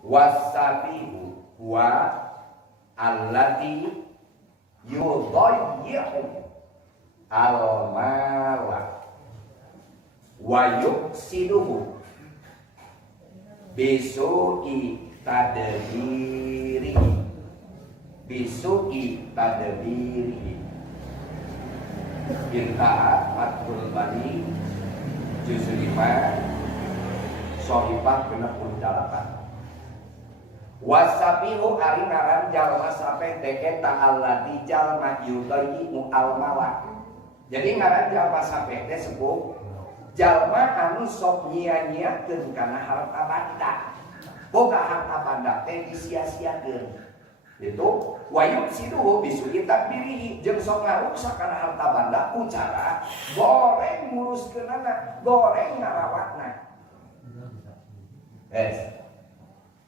wasabihu wa allati yudayyi'u al-mala wa yuksiduhu bisu'i tadbirihi Intaat Fathul Bari juz 5 Sohibah 68. Wasabihu ari ngaran jalma sape teh eta allati jalma yudayyi'u al-mala. Jadi ngaran jalma sape teh sepuh jalma anu sok nyia-nyiakeun kana harta banda. Boga harta banda teh disia-siakeun. Itu wayuk siduhu bisu'i takbirihi jeung sok ngaruksa kana harta banda ku cara goreng nguruskeunana, goreng ngarawatna.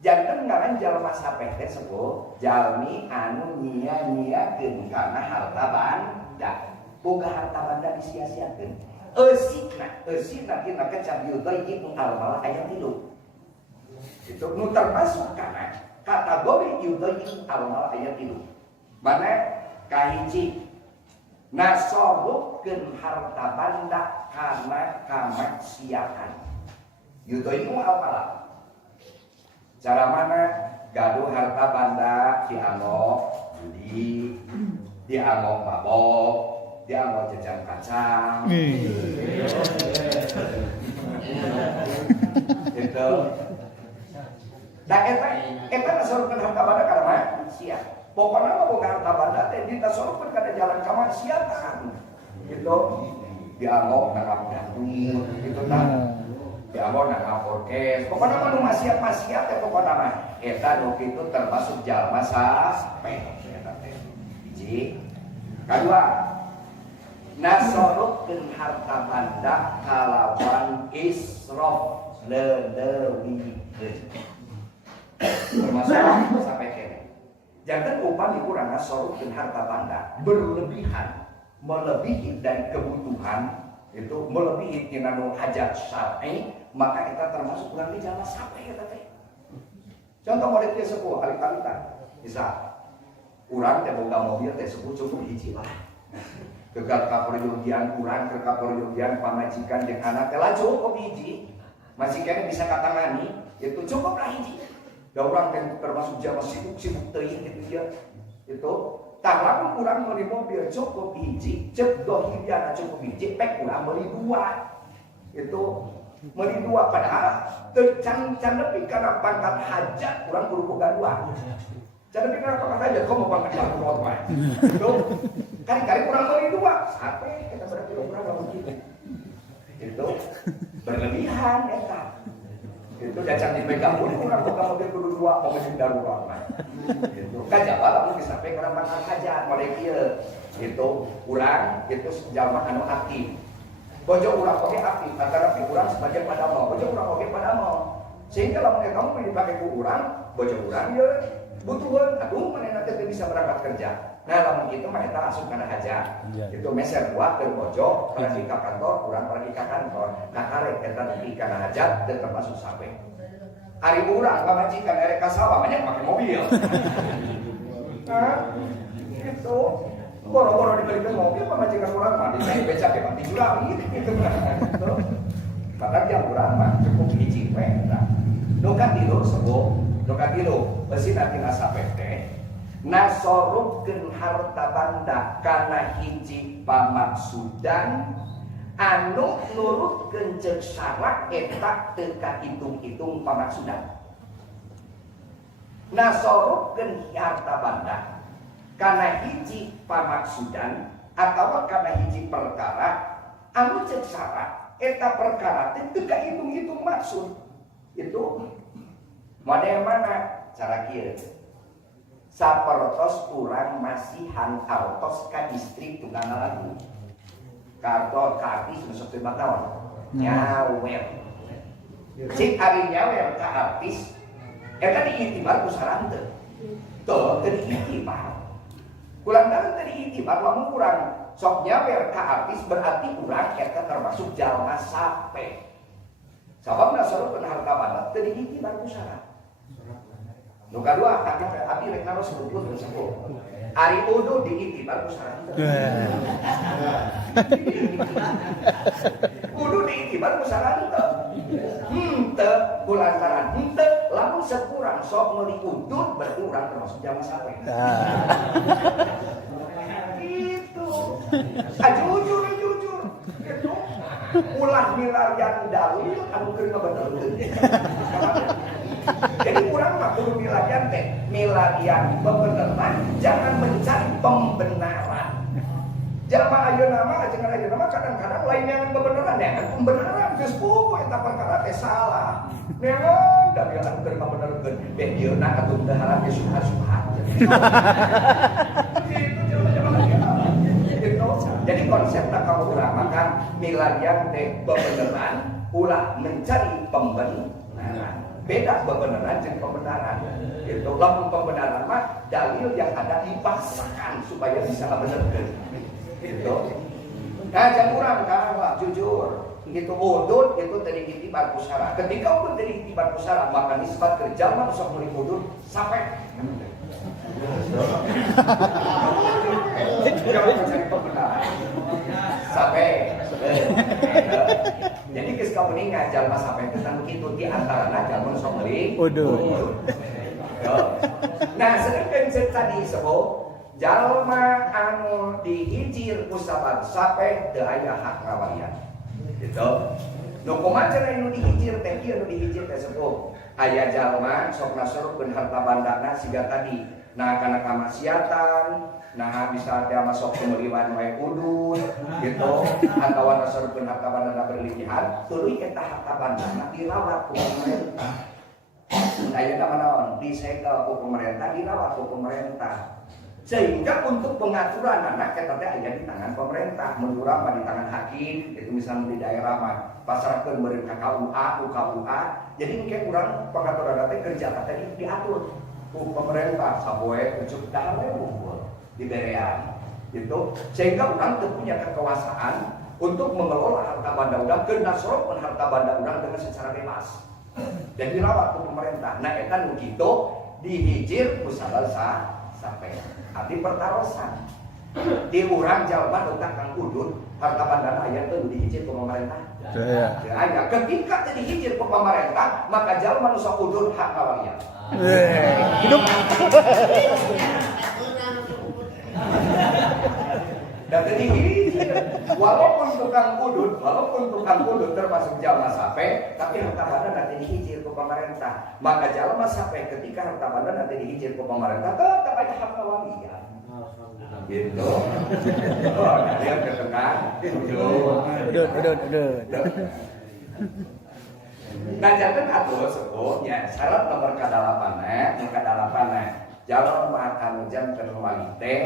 Janten ngaran jalma sapeh teh sepuh jalmi anu nyia-nyiakeun kana harta banda. Boga harta banda disia-siakeun. Eusikna tina kecap yudayyi'u al-mala aya 3. Itu nu termasuk kana kategori yudayyi'u al-mala aya 3. Mana kahiji nasorupkeun harta banda kana kamaksiatan. Yudayyi'u al-mala. Cara mana gaduh harta banda dianggo judi, dianggo mabok, dianggo jajan kacang. Itu. Nah eta nasorupkeun harta banda kana maksiat. Pokona mah boga harta banda teh ditasorupkeun kana jalan kamaksiatan. Gitu. Dianggo nangap gantung, gitu tah. Dianggo nangap orkes. Pokona mah nu maksiat-maksiat teh pokona mah eta nu kitu termasuk jalma sape eta teh. Hiji. Kadua, nasorupkeun harta banda kalawan israf leuleuwikeun. Termasuk sampai kene. Jangan upami kurang nasorupkeun harta banda berlebihan, melebihi dari kebutuhan, itu melebihi tina nu hajat syar'i, maka kita termasuk kurang di jalma sape eta teh. Contoh model kieu sepuh alita-alita. Bisa urang teh boga mobil teh sepuh cukup hiji lah. Kegal kaperjudian urang ke kaperjudian pamajikan jeung anak teh cukup hiji. Masih kene bisa katangani, itu cukup lah hiji. Da urang teh termasuk jalma sibuk-sibuk teuing kitu ya. Itu tah lamun urang meuli mobil cukup hiji, ceuk dohiriana cukup hiji, pek urang meuli 2. Itu meuli 2 padahal teu can nepi kana pangkat hajat urang kudu boga 2. Can nepi kana pangkat hajat komo pangkat darurat wae. Itu kali-kali urang meuli 2, sape kita berarti urang lamun kitu. Itu berlebihan eta. Itu dacan dipegang pun urang boga mobil kudu 2 mobil darurat mah. Gitu. Kajaba lamun disape kana pangkat hajat model kieu. Itu urang itu jalma anu aktif. Bojo urang oge aktif, antara urang sebagai padamel, bojo urang oge padamel. Sehingga lamun kamu dipake ku urang, bojo urang ye butuheun atuh manehna teh bisa berangkat kerja. Nah lamun kitu mah eta asup kana hajat. Itu meser buat ke bojo, pergi ka kantor, urang pergi ka kantor. Nah arek eta nepi kana hajat teh termasuk sape. Ari urang pamajikan arek ka sawah banyak make mobil. Nah, itu boro-boro dibelikan mobil pamajikan urang mah di becak ya mati jurang gitu. Maka dia urang mah cukup hiji we eta. Nu katilu sepuh, nu katilu beusi tina sape teh nasorupkeun harta banda kana hiji pamaksudan anu nurutkeun ceuk syarat eta teu kahitung-hitung pamaksudan. Nasorupkeun harta banda kana hiji pamaksudan atawa kana hiji perkara anu ceuk syarat eta perkara teh teu kahitung-hitung maksud. Itu model mana cara kieu? Sapertos urang masihan artos ka distrik tunggal lagu. Karto ka artis nu sok teu bakawan. Nyawer. Cik ari nyawer ka artis eta diitibar ku sarang teu. Teu diitibar. Kulantaran teu diitibar lamun urang sok nyawer ka artis berarti urang eta termasuk jalma sape. Sabab nasorupkeun harta banda teu diitibar ku sarang. Nu kadua abdi rek naros sepuh sepuh. Ari udu diitibar ku sareng. Udu diitibar ku sareng teu. Teu kulantaran teu lamun sekurang sok meuli udud berarti urang termasuk jamaah sape. Gitu. Jujur gitu. Ulah milarian dalil anu keur ngabenerkeun. Jadi kurang mah kudu milarian teh, milarian pembenaran, jangan mencari pembenaran. Jalma ayeuna mah ajengan ayeuna mah kadang-kadang lain yang pembenaran, yang pembenaran geus puguh eta perkara teh salah. Neangan da bilang keur ngabenerkeun, beh dieuna atuh teu harap geus subhan. Gitu. Jadi konsepna kamu uramakan milarian teh pembenaran, ulah mencari pembenaran. Beda pembenaran jeung pembenaran. Gitu. Lamun pembenaran mah dalil yang ada dipaksakan supaya bisa ngabenerkeun. Gitu. Nah, jangan kurang kawa jujur. Gitu udud itu tadi itibar pusara. Ketika udud tadi itibar pusara, maka nisbat ke jalma sok meuli udud sampai jangan mencari pembenaran. Sampai jadi geus kauningan jalma sampai tentang kitu di antarana jalma sok meuli udud. Nah, sedangkan tadi sebut jalma anu dihijir ku sabab sape teu aya hak ngawalian. Gitu. Nu kumaha cenah nu dihijir teh ieu nu dihijir teh sepuh. Aya jalma sok nasurkeun harta bandana siga tadi. Nah kana kamaksiatan, nah bisa teh masuk kemeliwan wae udud gitu atawa nasurkeun harta bandana berlebihan, tuluy eta harta bandana dirawat ku pemerintah. Ayeuna mah naon? Disegel ku pemerintah, dirawat ku pemerintah. Sehingga untuk pengaturan anak kita aya di tangan pemerintah, menurut di tangan hakim, itu misalnya di daerah mah pasarkeun beureum ka KUA, UKUA. Jadi engke urang pengaturan teh kerja tadi diatur ku pemerintah sapoe ucuk dawe unggul diberean. Gitu. Sehingga urang teu punya kekuasaan untuk mengelola harta banda urang keun nasrokeun harta banda urang dengan secara bebas. Dan dirawat ku pemerintah. Nah eta nu kitu dihijir ku sabasa sampai abdi pertarosan di urang jalma tentang kang udud harta bandana aya teu dihijir ku pemerintah. Aya ketika teu dihijir ku pemerintah maka jalma nu sok udud hak ngawalian. Hidup. Dan teu dihijir walaupun tukang udud termasuk jalma sape tapi harta bandana teu dihijir ku pemerintah. Maka jalma sape ketika harta bandana teu dihijir ku pemerintah tetep aya hak ngawalian. Gitu. Oh, dia ketekan. Udud. Nah, jangan atuh sepuhnya syarat nomor kadalapanna, jalma anu janten walite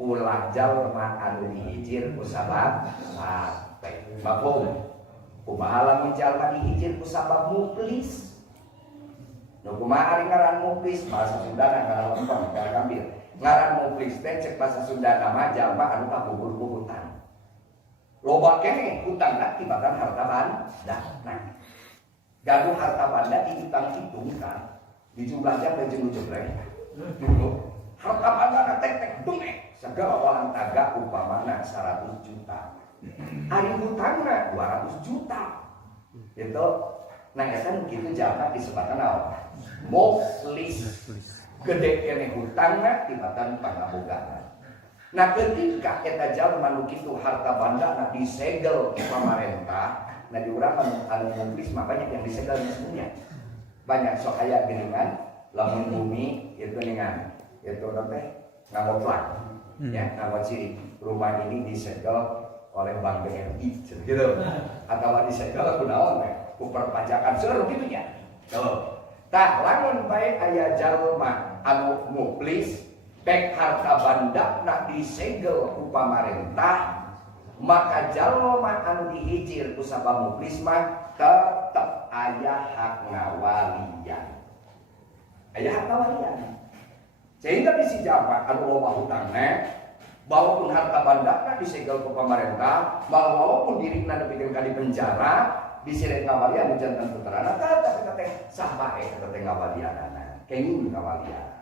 ulah jalma anu dihijir ku sabab sape. Mafhum? Kumaha lamun jalma dihijir ku sabab muflis? Nu kumaha ari ngaran muflis? Bahasa Sundana kana lempeng kana gambir. Ngaran muflis teh cek bahasa Sunda nama jalma anu kabubur ku hutang. Loba keneh hutangna tibatan harta banda. Nah, gaduh harta banda dihitung-hitungkan, dijumlahkan dan jeblek. Harta banda tek segala walang taga upamana 100 juta. Ari hutangna 200 juta. Gitu. Nah, eta nu kitu jalma disebutna naon? Muflis. Gede kene hutangna tibatan pangabogaan. Nah, ketika eta jalma nu kitu harta bandana disegel ku pamarentah, nah di urang anu muflis mah banyak yang disegel sebenarnya. Banyak sok aya geuningan lamun bumi itu ningan. Itu teh ngamotlak. Ya, ngawat ciri rumah ini disegel oleh Bank BRI gitu. Atau disegel kunaon teh? Ku perpajakan seueur kitu nya. Tuh. Tah lamun bae aya jalma anu muflis pek harta bandana disegel ku pamarentah, maka jalma anu dihijir ku sabab muflis mah tetep aya hak ngawalian. Aya hak ngawalian. Sehingga bisi jalma anu loba hutangna, walaupun harta bandana disegel ku pamarentah, walaupun dirina nepikeun ka di penjara, diseret ngawalian jantan puterana tetep teh sah bae teh ngawalianana. kenging kawalian.